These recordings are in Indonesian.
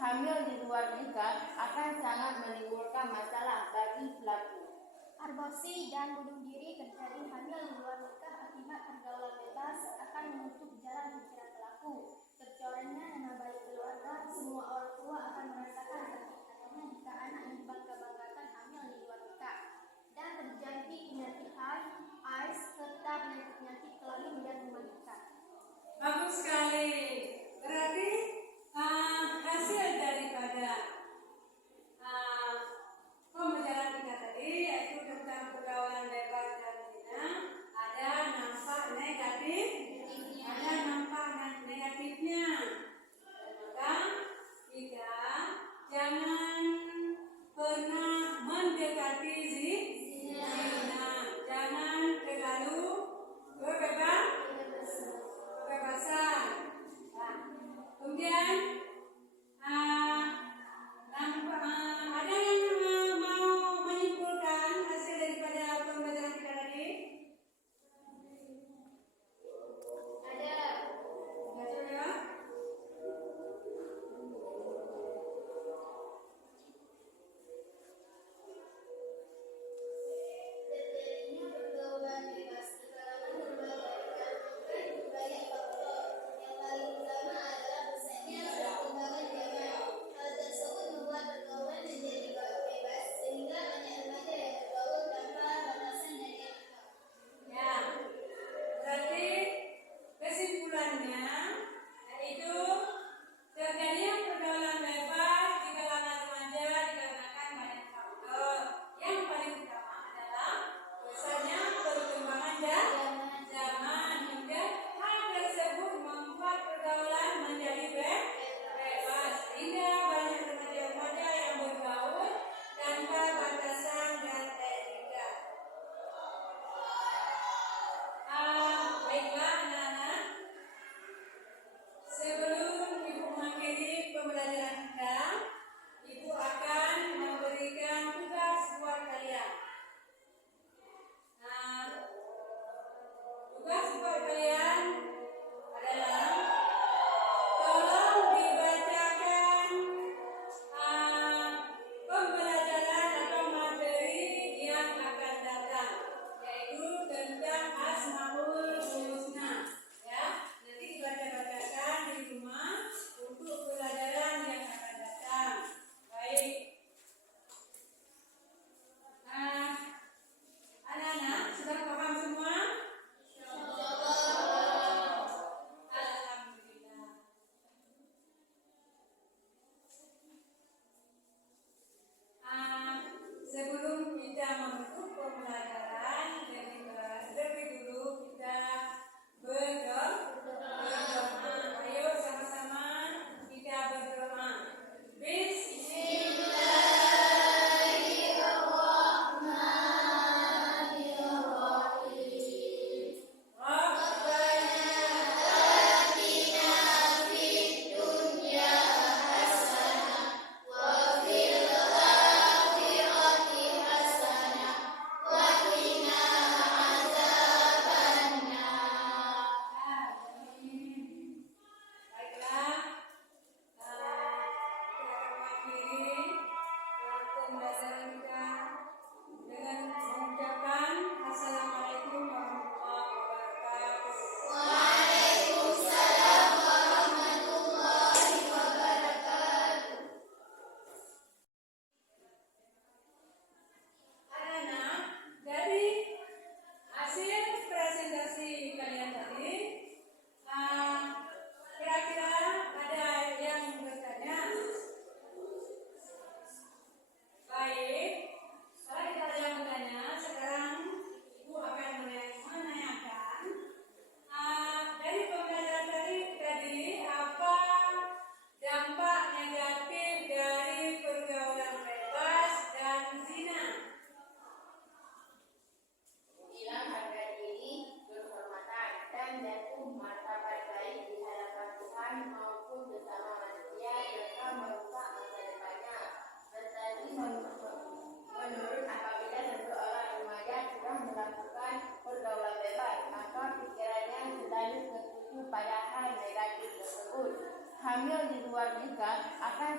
hamil di luar nikah akan sangat menimbulkan masalah bagi pelaku. Aborsi dan bunuh diri terjadi hamil di luar nikah akibat pergaulan bebas akan menutup jalan hijrah pelaku. Tercorengnya nama baik keluarga, semua orang tua akan merasakan sakit hatinya jika anak yang dibangga-banggakan hamil di luar nikah. Dan terjadi penyakit HIV, AIDS, serta penyakit-penyakit kelamin yang mematikan. Bagus sekali. Berarti hasil daripada pembelajaran kita tadi yaitu tentang pergaulan bebas dan zina, ada nampak negatif, ada nampak negatifnya. Maka tidak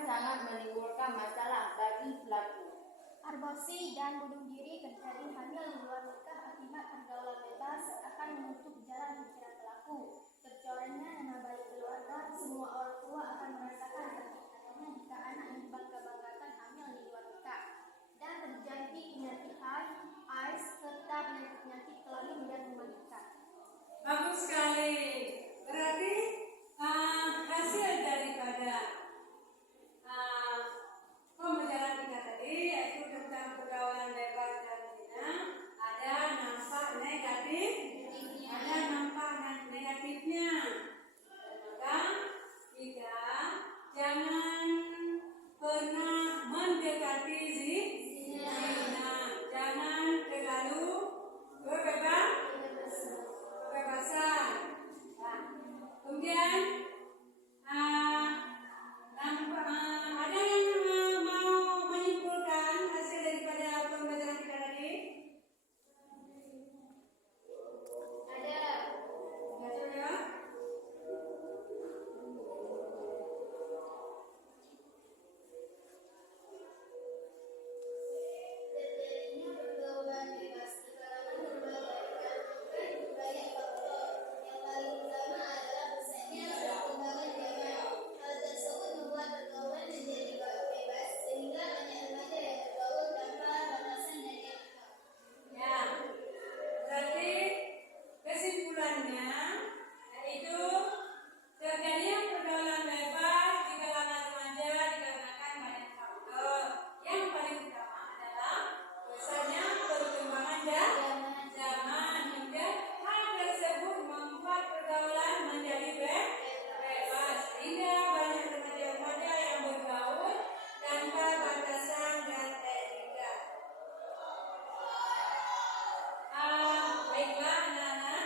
sangat menimbulkan masalah bagi pelaku. Aborsi dan bunuh diri terjadi hamil di luar nikah akibat pergaulan bebas akan menutup jalan pikiran pelaku. Tercorengnya nama baik keluarga, semua orang tua akan merasakan sakit hatinya jika anak yang dibangga-banggakan hamil di luar nikah. Dan terjadi penyakit HIV, AIDS, serta penyakit kelamin dan wanita. Bagus sekali. Berarti hasil daripada pembelajaran kita tadi yaitu tentang pergaulan bebas dan zina, ada nampak negatif, ada nampak negatifnya. Maka kita jangan pernah mendekati zina, jangan terlalu kebebasan. Nah, kemudian ada yang mau menyimpulkan hasil daripada pembelajaran kita tadi? Ada. Baca ya. Terjadinya pergaulan bebas di kalangan berbagai kalangan banyak faktor. Yang paling utama adalah besarnya perkembangan zaman. Hal tersebut membuat pergaulan menjadi bebas sehingga banyak remaja yang bergaul tanpa batasan dan etika. Ya. Berarti kesimpulannya yaitu terjadinya pergaulan bebas di kalangan remaja dikarenakan banyak faktor. Yang paling utama adalah besarnya perkembangan zaman. Kemudian hal tersebut membuat pergaulan menjadi bebas sehingga banyak remaja-remaja yang bergaul tanpa batasan dan etika. Baiklah anak-anak,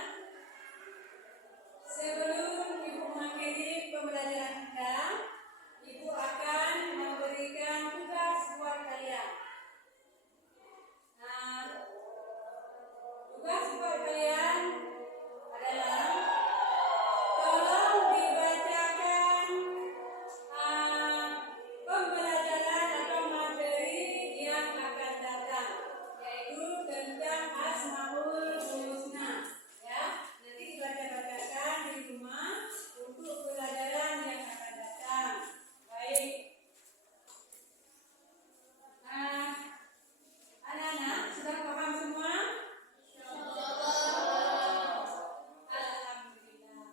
sebelum Ibu mengakhiri pembelajaran kita, Ibu akan memberikan tugas buat kalian. Tugas buat kalian adalah tolong dibacakan pembelajaran atau materi yang akan datang, yaitu tentang Asmaul Husna. Ya, nanti dibaca-bacakan di rumah untuk pelajaran yang akan datang. Baik. Anak-anak sudah paham semua? Alhamdulillah.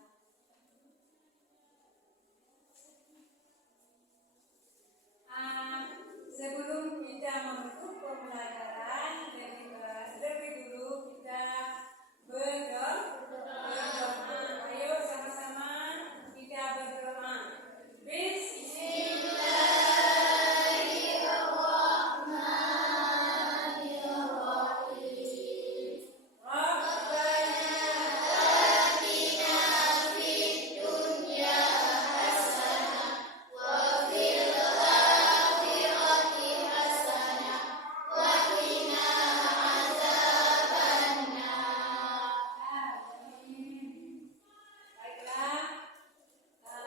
Sebelum kita menutup pembelajaran, lebih dulu kita berdoa. Ayo sama-sama kita berdoa. Baiklah, kita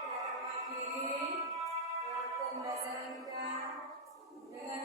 akan mengakhiri pembelajaran kita dengan